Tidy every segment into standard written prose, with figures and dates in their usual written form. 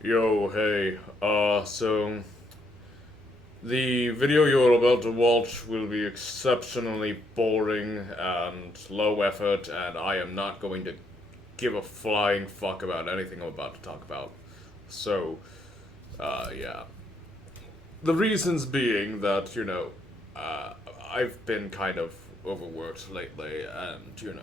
Yo, hey, so the video you're about to watch will be exceptionally boring and low effort, and I am not going to give a flying fuck about anything I'm about to talk about. So, yeah. The reasons being that, uh, I've been kind of overworked lately, and,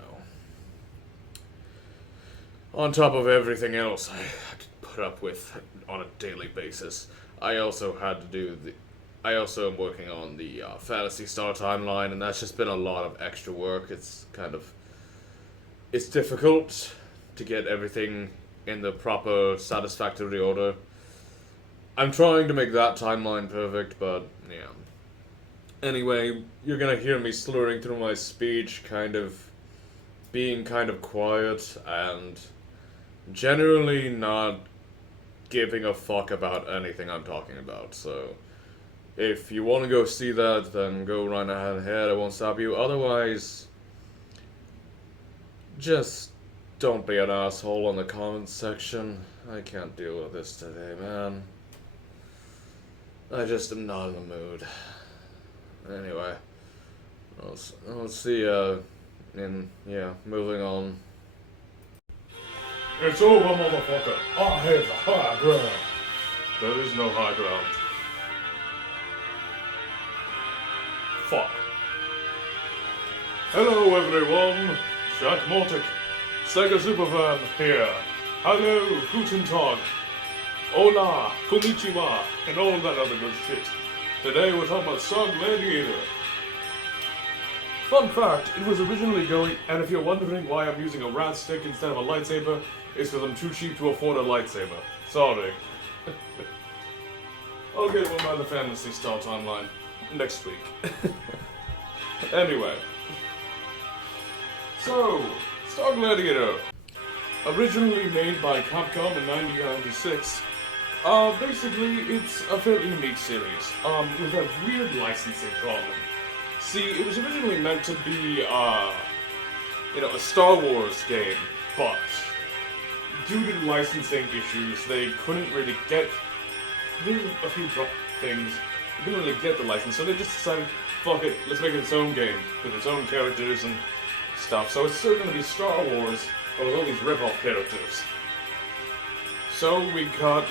on top of everything else I had to put up with on a daily basis, I also had to do the. I also am working on the Fantasy Star timeline, and that's just been a lot of extra work. It's difficult to get everything in the proper, satisfactory order. I'm trying to make that timeline perfect, but yeah. Anyway, you're gonna hear me slurring through my speech, being kind of quiet, and generally not giving a fuck about anything I'm talking about. So if you want to go see that, then go right ahead. I won't stop you. Otherwise, just don't be an asshole in the comments section. I can't deal with this today, man. I just am not in the mood. Anyway, I'll see ya moving on. It's over, motherfucker. I have the high ground. There is no high ground. Fuck. Hello, everyone. Jack Mortic, Sega Superfan here. Hello, Guten Tag. Hola, konnichiwa, and all that other good shit. Today we're talking about Star Gladiator. Fun fact, it was originally going, and if you're wondering why I'm using a rat stick instead of a lightsaber, it's because I'm too cheap to afford a lightsaber. Sorry. I'll get one by the Fantasy Star timeline next week. Anyway. So, Star Gladiator. Originally made by Capcom in 1996, basically it's a fairly unique series, with a weird licensing problem. See, it was originally meant to be, a Star Wars game, but due to licensing issues, they couldn't really get, there were a few things, they couldn't really get the license, so they just decided, fuck it, let's make it its own game, with its own characters and stuff. So it's still going to be Star Wars, but with all these rip-off characters. So we got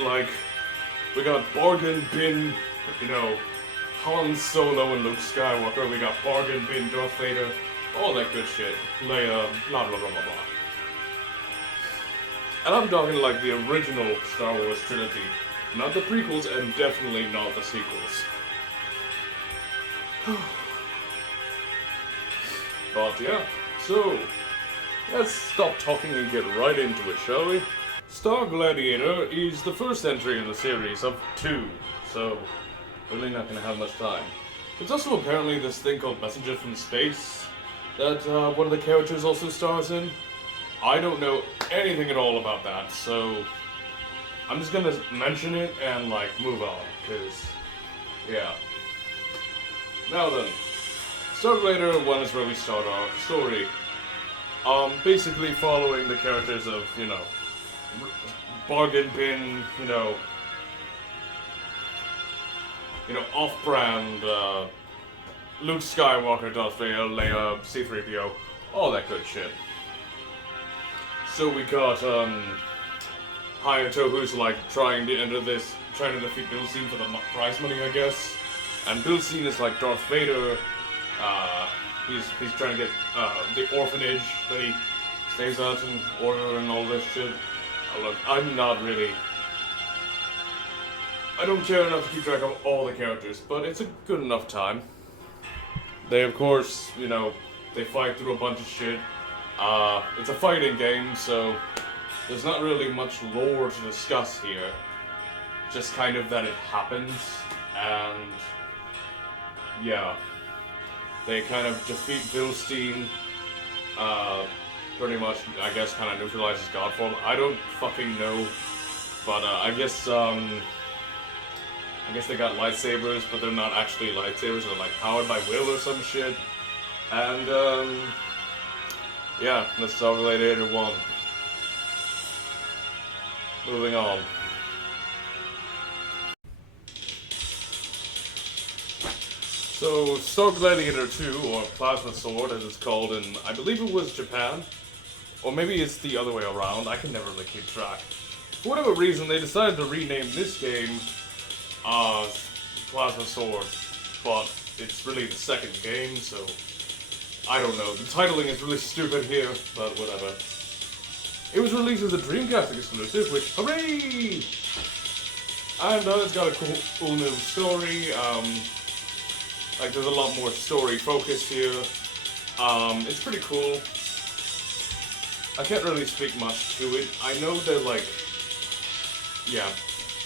Bargain Bin, Han Solo and Luke Skywalker, we got Bargain Bin Darth Vader, all that good shit, Leia, blah blah blah blah blah. And I'm talking like the original Star Wars trilogy, not the prequels and definitely not the sequels. But yeah, so let's stop talking and get right into it, shall we? Star Gladiator is the first entry in the series of two, so really not gonna have much time. There's also apparently this thing called Messenger from Space that one of the characters also stars in. I don't know anything at all about that, so I'm just gonna mention it and move on, cause yeah. Now then, Star Gladiator 1 is where we start our story. Basically following the characters of, Bargain Bin, off-brand, Luke Skywalker, Darth Vader, Leia, C-3PO, all that good shit. So we got, Hayato, who's trying to defeat Bilzeen for the prize money, I guess. And Bilzeen is like Darth Vader. He's trying to get the orphanage that he stays at in order and all this shit. Look, I don't care enough to keep track of all the characters, but it's a good enough time. They, of course, they fight through a bunch of shit. It's a fighting game, so there's not really much lore to discuss here. Just kind of that it happens, and yeah. They kind of defeat Bilzeen, pretty much, I guess, kind of neutralizes Godform. I don't fucking know, but I guess they got lightsabers, but they're not actually lightsabers, they're powered by will or some shit. And, yeah, let's talk Gladiator 1. Moving on. So, Star Gladiator 2, or Plasma Sword as it's called in, I believe it was Japan, or maybe it's the other way around, I can never really keep track. For whatever reason, they decided to rename this game, Plasma Sword, but it's really the second game, so I don't know. The titling is really stupid here, but whatever. It was released as a Dreamcast exclusive, which, hooray! And it's got a cool new story. Like, there's a lot more story focus here. It's pretty cool. I can't really speak much to it. I know that, like, yeah,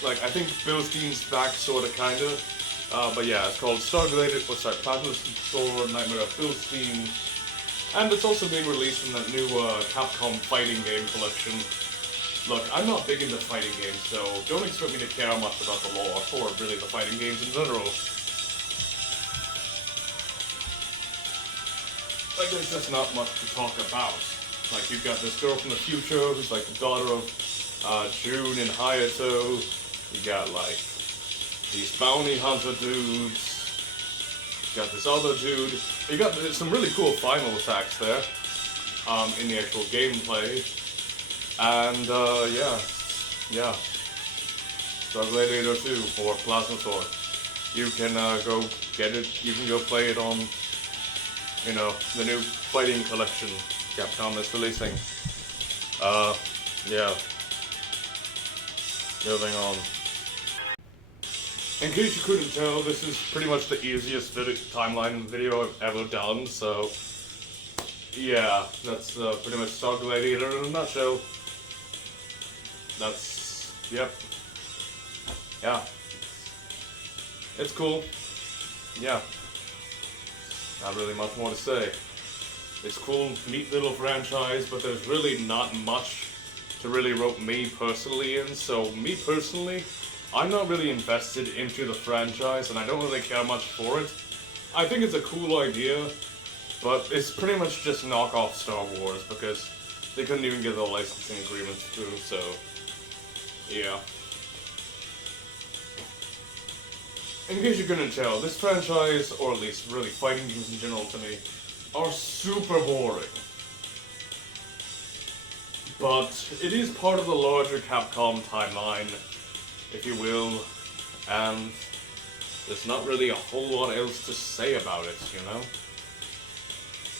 like, I think Bilstein's back, sorta, kinda. But yeah, it's called Star Gladiator, Plasma Sword, Nightmare of Bilstein. And it's also being released in that new Capcom fighting game collection. Look, I'm not big into fighting games, so don't expect me to care much about the lore, or really the fighting games in general. Like, there's just not much to talk about. Like, you've got this girl from the future, who's like the daughter of June and Hayato. You got, like, these bounty hunter dudes. You got this other dude. You got some really cool final attacks there, in the actual gameplay. And, yeah. Star Gladiator 2, or Plasma Sword. You can, go get it, you can go play it on, you know, the new fighting collection Capcom is releasing. Yeah. Moving on. In case you couldn't tell, this is pretty much the easiest timeline video I've ever done, so yeah, that's pretty much Star Gladiator in a nutshell. That's, yep. Yeah. It's cool. Yeah. Not really much more to say. It's cool, neat little franchise, but there's really not much to really rope me personally in, so me personally, I'm not really invested into the franchise, and I don't really care much for it. I think it's a cool idea, but it's pretty much just knockoff Star Wars, because they couldn't even get the licensing agreements through, so yeah. In case you couldn't tell, this franchise, or at least really fighting games in general to me, are super boring. But it is part of the larger Capcom timeline, if you will, and there's not really a whole lot else to say about it, you know?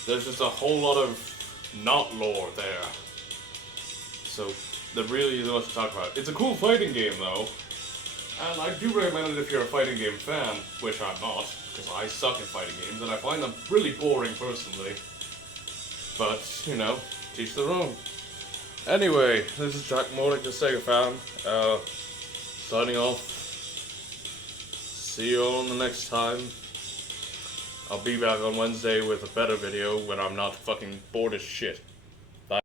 There's just a whole lot of not lore there. So there really isn't much to talk about. It's a cool fighting game though, and I do recommend it if you're a fighting game fan, which I'm not, because I suck at fighting games and I find them really boring personally. But, you know, teach their own. Anyway, this is Jack Mordick, the Sega fan, signing off. See you all the next time. I'll be back on Wednesday with a better video when I'm not fucking bored as shit.